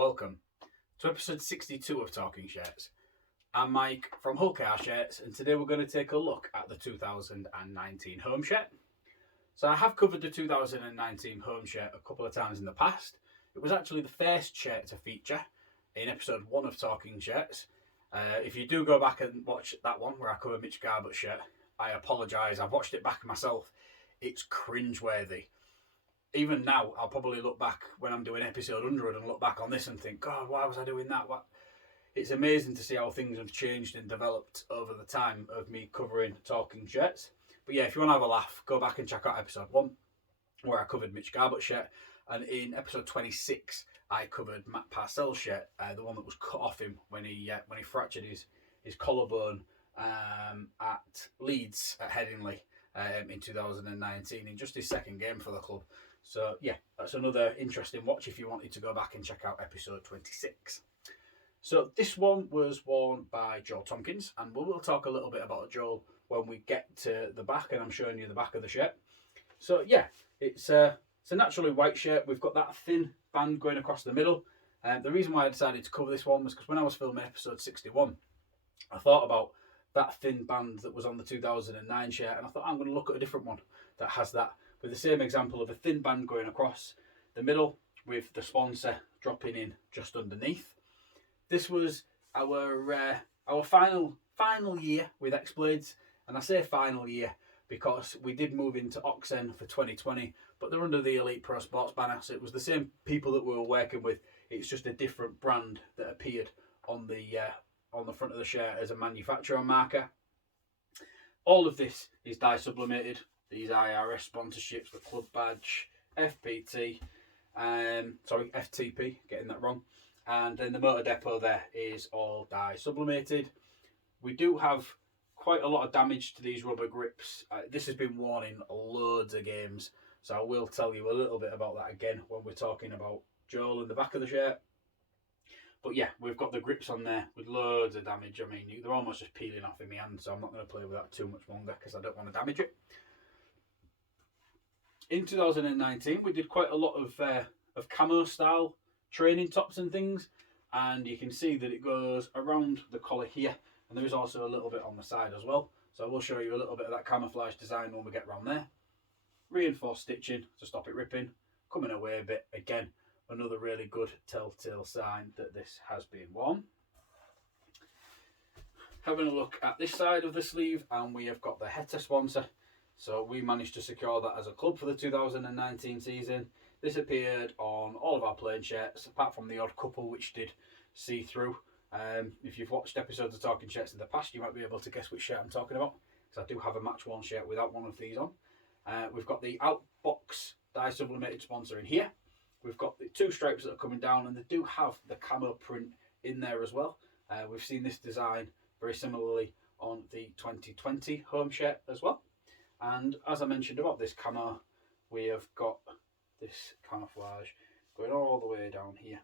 Welcome to episode 62 of Talking Shirts. I'm Mike from Hull Car Shirts, and today we're going to take a look at the 2019 home shirt. So I have covered the 2019 home shirt a couple of times in the past. It was actually the first shirt to feature in episode 1 of Talking Shirts. If you do go back and watch that one where I cover Mitch Garbutt's shirt, I apologise. I've watched it back myself. It's cringeworthy. Even now, I'll probably look back when I'm doing episode 100 and look back on this and think, God, why was I doing that? What? It's amazing to see how things have changed and developed over the time of me covering Talking Shirts. But yeah, if you want to have a laugh, go back and check out episode 1 where I covered Mitch Garbutt's shirt. And in episode 26, I covered Matt Parcells' shirt, the one that was cut off him when he fractured his collarbone at Leeds at Headingley in 2019 in just his second game for the club. So yeah, that's another interesting watch if you wanted to go back and check out episode 26. So this one was worn by Joel Tomkins, and we'll talk a little bit about Joel when we get to the back, and I'm showing you the back of the shirt. So yeah, it's a naturally white shirt. We've got that thin band going across the middle. The reason why I decided to cover this one was because when I was filming episode 61, I thought about that thin band that was on the 2009 shirt, and I thought I'm going to look at a different one that has that, with the same example of a thin band going across the middle with the sponsor dropping in just underneath. This was our final year with X-Blades, and I say final year because we did move into Oxen for 2020, but they're under the Elite Pro Sports banner, so it was the same people that we were working with. It's just a different brand that appeared on the front of the shirt as a manufacturer marker. All of this is dye sublimated. These IRS sponsorships, the club badge, FTP, getting that wrong. And then the motor depot there is all dye sublimated. We do have quite a lot of damage to these rubber grips. This has been worn in loads of games, so I will tell you a little bit about that again when we're talking about Joel in the back of the shirt. But yeah, we've got the grips on there with loads of damage. I mean, they're almost just peeling off in my hand, so I'm not going to play with that too much longer because I don't want to damage it. In 2019, we did quite a lot of camo style training tops and things, and you can see that it goes around the collar here, and there is also a little bit on the side as well. So I will show you a little bit of that camouflage design when we get around there. Reinforced stitching to stop it ripping, coming away a bit. Again, another really good telltale sign that this has been worn. Having a look at this side of the sleeve, and we have got the Heta sponsor. So we managed to secure that as a club for the 2019 season. This appeared on all of our playing shirts, apart from the odd couple which did see through. If you've watched episodes of Talking Shirts in the past, you might be able to guess which shirt I'm talking about, because I do have a match worn shirt without one of these on. We've got the Outbox dye sublimated sponsor in here. We've got the two stripes that are coming down, and they do have the camo print in there as well. We've seen this design very similarly on the 2020 home shirt as well. And as I mentioned about this camo, we have got this camouflage going all the way down here,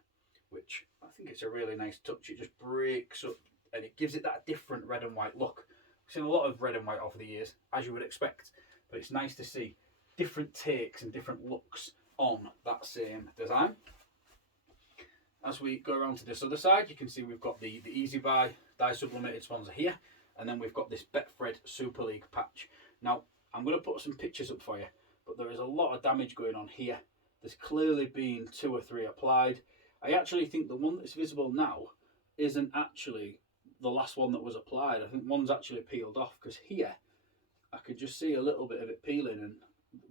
which I think it's a really nice touch. It just breaks up and it gives it that different red and white look. We've seen a lot of red and white over the years, as you would expect, but it's nice to see different takes and different looks on that same design. As we go around to this other side, you can see we've got the Easy Buy dye sublimated sponsor here, and then we've got this Betfred Super League patch. Now, I'm going to put some pictures up for you, but there is a lot of damage going on here. There's clearly been 2 or 3 applied. I actually think the one that's visible now isn't actually the last one that was applied. I think one's actually peeled off, because here I could just see a little bit of it peeling, and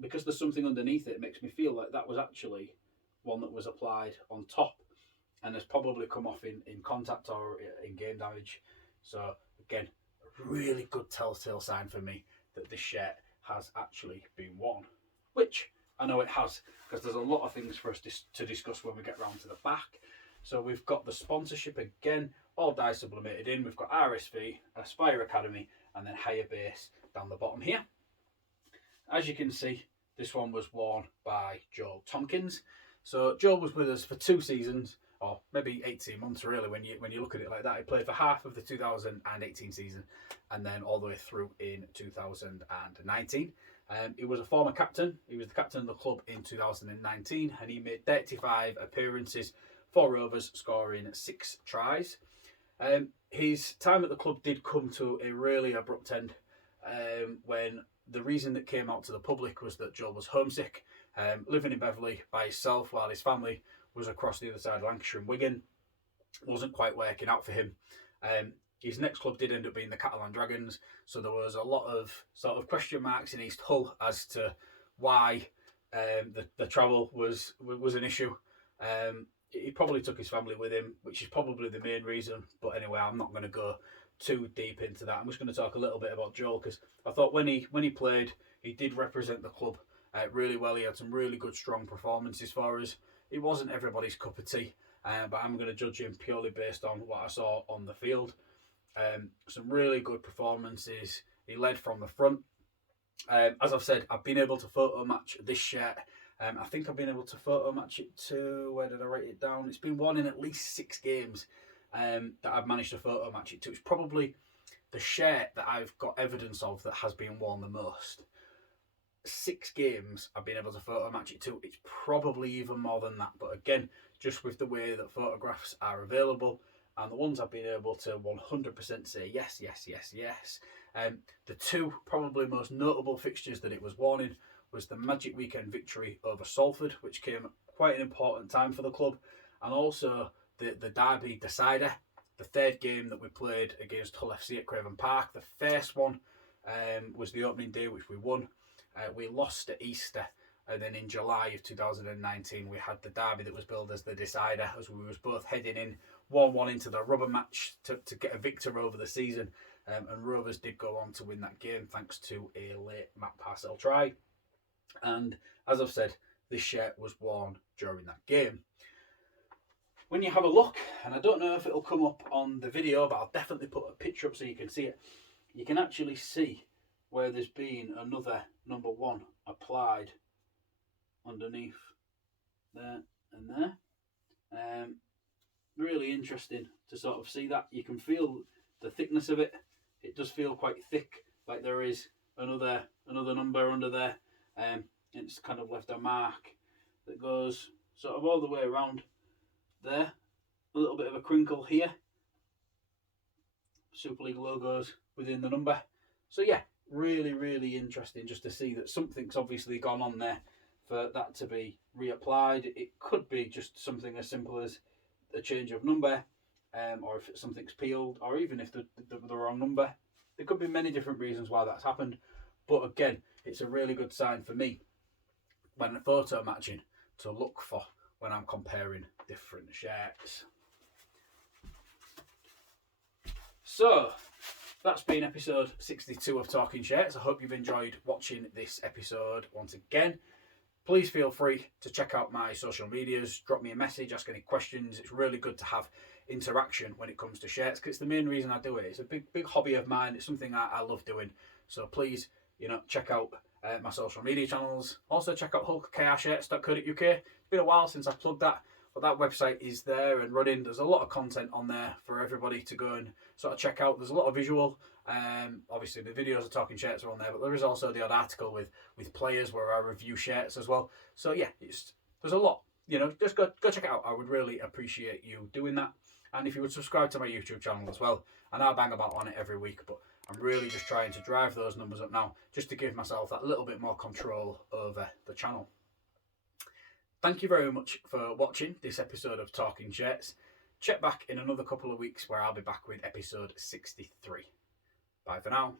because there's something underneath it, it makes me feel like that was actually one that was applied on top and has probably come off in contact or in game damage. So again, a really good telltale sign for me that this shirt has actually been worn, which I know it has, because there's a lot of things for us to discuss when we get round to the back. So we've got the sponsorship again, all dye sublimated in. We've got RSV, Aspire Academy, and then Higher Base down the bottom here. As you can see, this one was worn by Joel Tomkins. So Joel was with us for 2 seasons, or maybe 18 months really when you look at it like that. He played for half of the 2018 season and then all the way through in 2019. He was a former captain. He was the captain of the club in 2019, and he made 35 appearances for Rovers, scoring 6 tries. His time at the club did come to a really abrupt end when the reason that came out to the public was that Joel was homesick, living in Beverley by himself while his family was across the other side of Lancashire and Wigan. Wasn't quite working out for him. His next club did end up being the Catalan Dragons, so there was a lot of sort of question marks in East Hull as to why the travel was an issue. He probably took his family with him, which is probably the main reason. But anyway, I'm not going to go too deep into that. I'm just going to talk a little bit about Joel, because I thought when he played, he did represent the club really well. He had some really good, strong performances for us. It wasn't everybody's cup of tea, but I'm going to judge him purely based on what I saw on the field. Some really good performances. He led from the front. As I've said, I've been able to photo match this shirt. I think I've been able to photo match it to, where did I write it down? It's been won in at least 6 games that I've managed to photo match it to. It's probably the shirt that I've got evidence of that has been worn the most. 6 games I've been able to photo match it to. It's probably even more than that. But again, just with the way that photographs are available, and the ones I've been able to 100% say yes. The 2 probably most notable fixtures that it was worn in was the Magic Weekend victory over Salford, which came at quite an important time for the club, and also the derby decider, the 3rd game that we played against Hull FC at Craven Park. The first one was the opening day, which we won. We lost at Easter, and then in July of 2019 we had the derby that was billed as the decider, as we was both heading in 1-1 into the rubber match to get a victor over the season, and Rovers did go on to win that game thanks to a late Matt Parcell try. And as I've said, this shirt was worn during that game. When you have a look, and I don't know if it'll come up on the video, but I'll definitely put a picture up so you can see it. You can actually see where there's been another number 1 applied underneath there and there. Really interesting to sort of see that. You can feel the thickness of it. It does feel quite thick, like there is another number under there. It's kind of left a mark that goes sort of all the way around there. A little bit of a crinkle here. Super League logos within the number. So yeah, really interesting just to see that something's obviously gone on there for that to be reapplied. It could be just something as simple as a change of number, or if something's peeled, or even if the wrong number. There could be many different reasons why that's happened, but again, it's a really good sign for me when photo matching to look for when I'm comparing different shirts. So that's been episode 62 of Talking Shirts. I hope you've enjoyed watching this episode once again. Please feel free to check out my social medias, drop me a message, ask any questions. It's really good to have interaction when it comes to shirts, because it's the main reason I do it. It's a big hobby of mine. It's something I love doing. So please, check out my social media channels. Also check out hulkkrshirts.co.uk. It's been a while since I've plugged that, but that website is there and running. There's a lot of content on there for everybody to go and sort of check out. There's a lot of visual. Obviously the videos of Talking Shirts are on there, but there is also the odd article with players where I review shirts as well. So yeah, there's a lot. Just go check it out. I would really appreciate you doing that. And if you would subscribe to my YouTube channel as well. And I bang about on it every week, but I'm really just trying to drive those numbers up now, just to give myself that little bit more control over the channel. Thank you very much for watching this episode of Talking Shirts. Check back in another couple of weeks where I'll be back with episode 63. Bye for now.